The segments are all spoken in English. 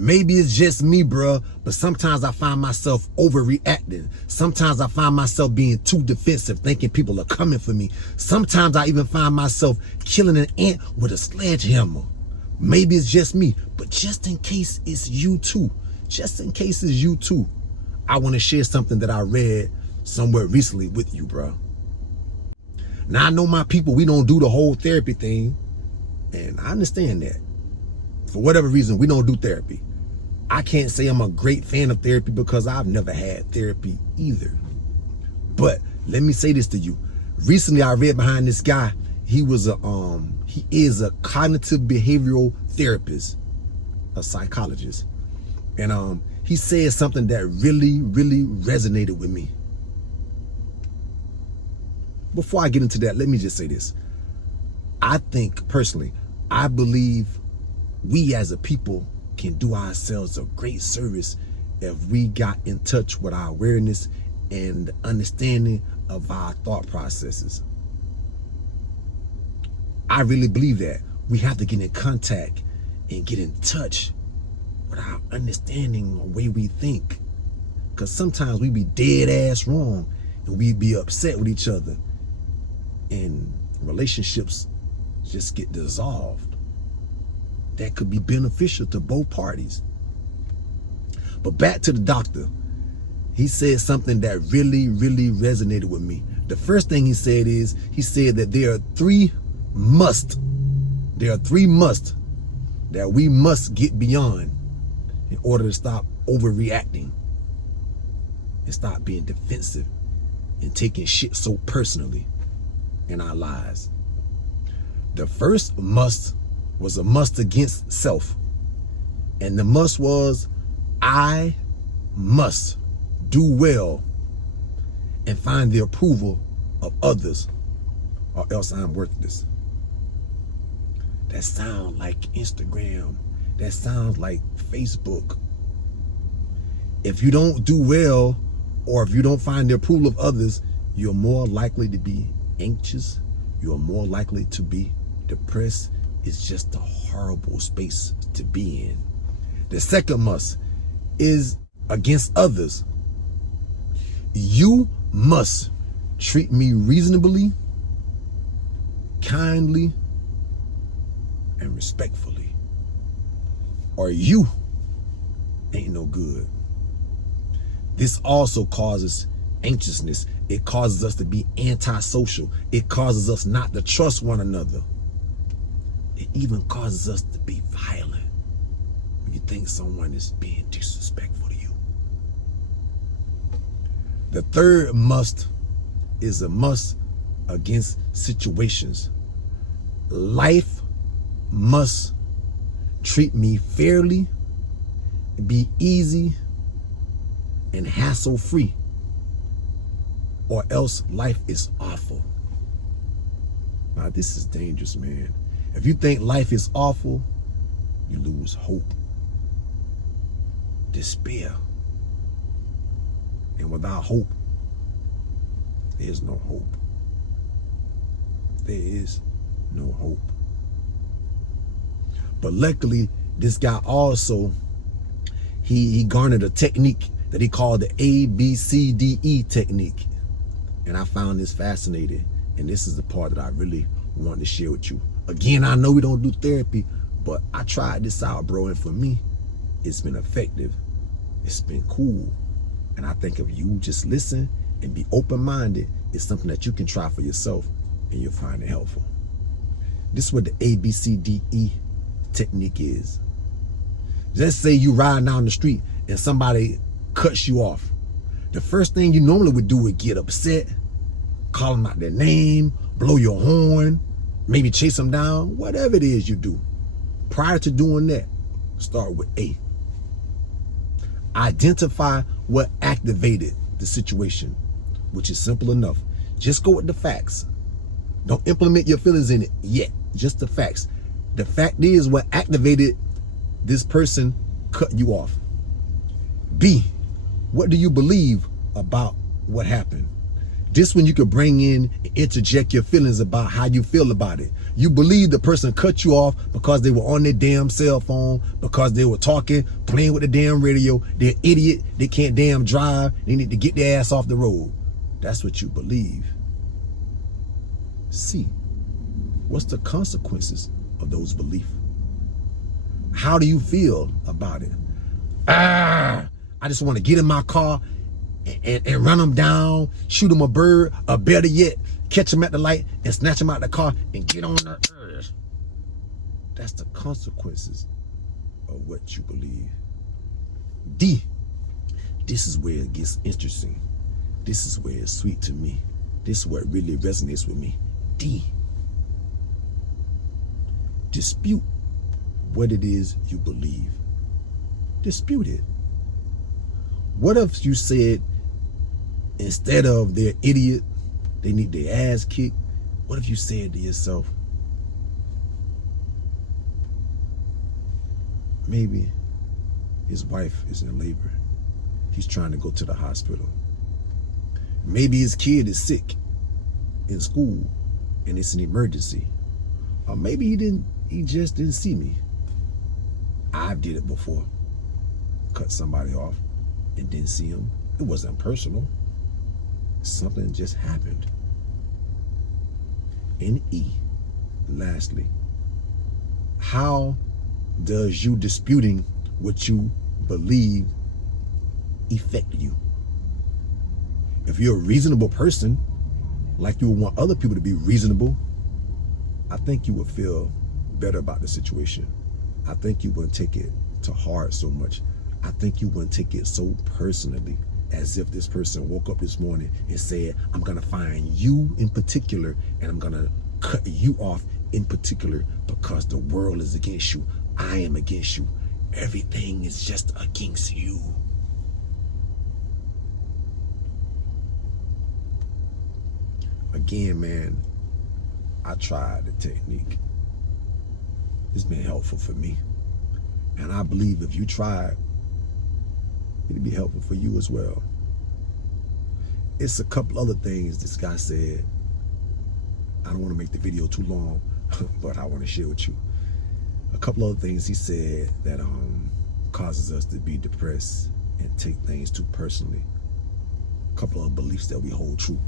Maybe it's just me, bruh, but sometimes I find myself overreacting. Sometimes I find myself being too defensive, thinking people are coming for me. Sometimes I even find myself killing an ant with a sledgehammer. Maybe it's just me, but just in case it's you too, I want to share something that I read somewhere recently with you, bro. Now, I know my people, we don't do the whole therapy thing, and I understand that. For whatever reason, we don't do therapy. I can't say I'm a great fan of therapy because I've never had therapy either. But let me say this to you. Recently, I read behind this guy. He is a cognitive behavioral therapist, a psychologist. And he said something that really, really resonated with me. Before I get into that, let me just say this. I think personally, I believe we as a people can do ourselves a great service if we got in touch with our awareness and understanding of our thought processes. I really believe that we have to get in contact and get in touch with our understanding the way we think. Because sometimes we be dead ass wrong and we be upset with each other and relationships just get dissolved. That could be beneficial to both parties. But back to the doctor. He said something that really, really resonated with me. The first thing he said that there are three musts that we must get beyond in order to stop overreacting and stop being defensive and taking shit so personally in our lives. The first must was a must against self. And the must was, I must do well and find the approval of others, or else I'm worthless. That sounds like Instagram. That sounds like Facebook. If you don't do well, or if you don't find the approval of others, you're more likely to be anxious. You're more likely to be depressed. It's just a horrible space to be in. The second must is against others. You must treat me reasonably, kindly, and respectfully, or you ain't no good. This also causes anxiousness. It causes us to be antisocial. It causes us not to trust one another. It even causes us to be violent when you think someone is being disrespectful to you. The third must is a must against situations. Life must treat me fairly, be easy, and hassle-free, or else life is awful. Now, this is dangerous, man. If you think life is awful, you lose hope, despair. And without hope, there's no hope. There is no hope. But luckily, this guy also, he garnered a technique that he called the ABCDE technique. And I found this fascinating. And this is the part that I really wanted to share with you. Again, I know we don't do therapy, but I tried this out, bro. And for me, it's been effective. It's been cool. And I think if you just listen and be open-minded, it's something that you can try for yourself and you'll find it helpful. This is what the ABCDE technique is. Just say you riding down the street and somebody cuts you off. The first thing you normally would do would get upset, call them out their name, blow your horn, maybe chase them down, whatever it is you do. Prior to doing that, start with A. Identify what activated the situation, which is simple enough. Just go with the facts. Don't implement your feelings in it yet, just the facts. The fact is what activated this person cut you off. B, what do you believe about what happened? This one you could bring in and interject your feelings about how you feel about it. You believe the person cut you off because they were on their damn cell phone, because they were talking, playing with the damn radio. They're an idiot. They can't damn drive. They need to get their ass off the road. That's what you believe. See, what's the consequences of those beliefs? How do you feel about it? I just want to get in my car and run them down, shoot them a bird, or better yet, catch them at the light and snatch them out the car and get on the earth. That's the consequences of what you believe. D, this is where it gets interesting. This is where it's sweet to me. This is what really resonates with me. D, dispute what it is you believe. Dispute it. What if you said, instead of they're idiot, they need their ass kicked? What if you said to yourself, maybe his wife is in labor. He's trying to go to the hospital. Maybe his kid is sick in school and it's an emergency. Or maybe he just didn't see me. I did it before. Cut somebody off and didn't see him. It wasn't personal. Something just happened. And E, lastly, how does you disputing what you believe affect you? If you're a reasonable person, like you would want other people to be reasonable, I think you would feel better about the situation. I think you wouldn't take it to heart so much. I think you wouldn't take it so personally, as if this person woke up this morning and said, I'm gonna find you in particular and I'm gonna cut you off in particular because the world is against you. I am against you. Everything is just against you. Again, man, I tried the technique. It's been helpful for me. And I believe if you try it, it'll be helpful for you as well. It's a couple other things this guy said. I don't want to make the video too long, but I want to share with you. A couple other things he said that causes us to be depressed and take things too personally. A couple of beliefs that we hold true.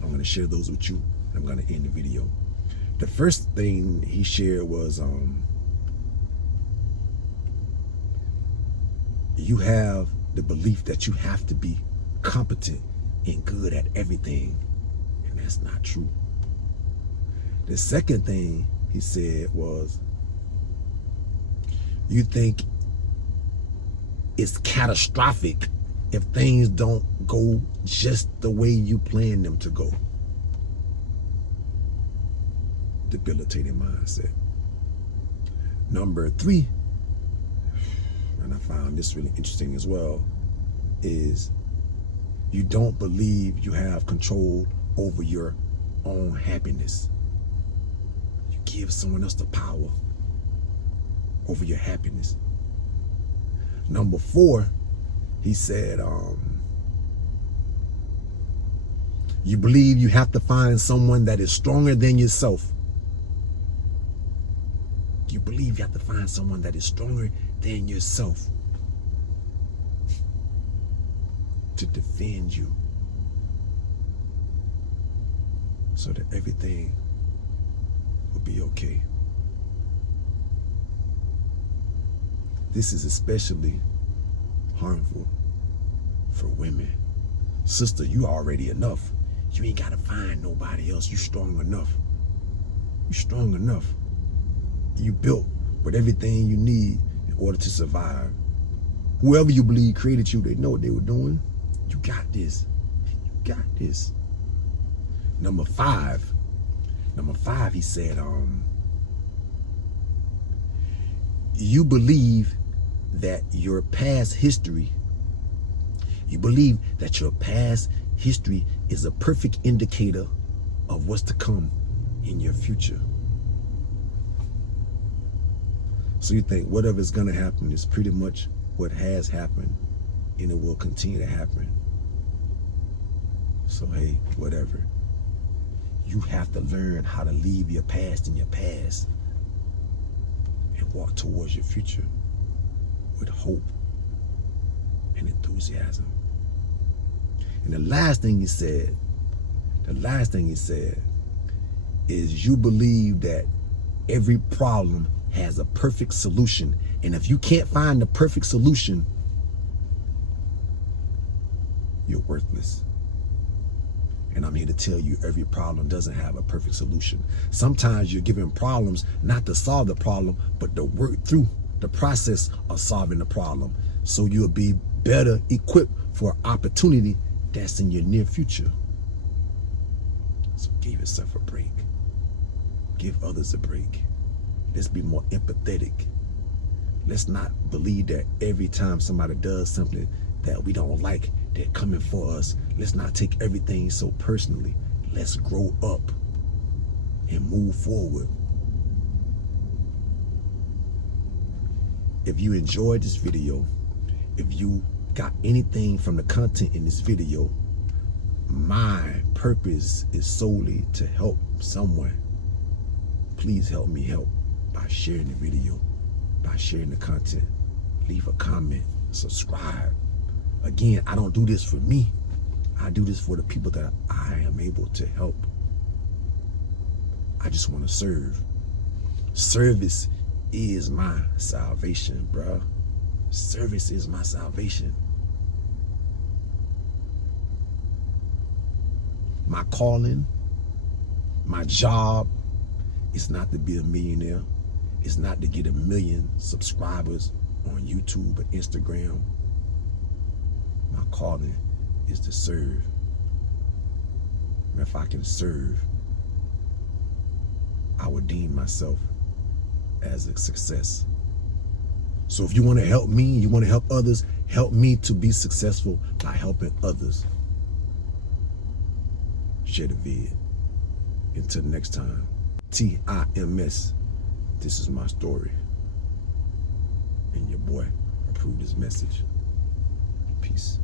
I'm going to share those with you. I'm going to end the video. The first thing he shared was you have the belief that you have to be competent and good at everything, and that's not true. The second thing he said was you think it's catastrophic if things don't go just the way you plan them to go. Debilitating mindset. Number 3, and I found this really interesting as well, is you don't believe you have control over your own happiness. You give someone else the power over your happiness. Number 4, he said, you believe you have to find someone that is stronger than yourself. You believe you have to find someone that is stronger than yourself to defend you so that everything will be okay. This is especially harmful for women. Sister, you already enough. You ain't gotta find nobody else. You strong enough. You strong enough. You built with everything you need in order to survive. Whoever you believe created you, they know what they were doing. You got this. You got this. Number 5, he said, you believe that your past history, you believe that your past history is a perfect indicator of what's to come in your future. So you think whatever's gonna happen is pretty much what has happened and it will continue to happen. So hey, whatever. You have to learn how to leave your past in your past and walk towards your future with hope and enthusiasm. And the last thing he said is you believe that every problem has a perfect solution. And if you can't find the perfect solution, you're worthless. And I'm here to tell you, every problem doesn't have a perfect solution. Sometimes you're given problems not to solve the problem, but to work through the process of solving the problem, so you'll be better equipped for opportunity that's in your near future. So give yourself a break. Give others a break. Let's be more empathetic. Let's not believe that every time somebody does something that we don't like, they're coming for us. Let's not take everything so personally. Let's grow up and move forward. If you enjoyed this video, if you got anything from the content in this video, my purpose is solely to help someone. Please help me help by sharing the video, by sharing the content. Leave a comment, subscribe. Again, I don't do this for me. I do this for the people that I am able to help. I just want to serve. Service is my salvation, bruh. Service is my salvation. My calling, my job is not to be a millionaire. It's not to get 1 million subscribers on YouTube or Instagram. My calling is to serve. And if I can serve, I would deem myself as a success. So if you want to help me, you want to help others, help me to be successful by helping others. Share the vid. Until next time, TIMS. This is my story. And your boy approved this message. Peace.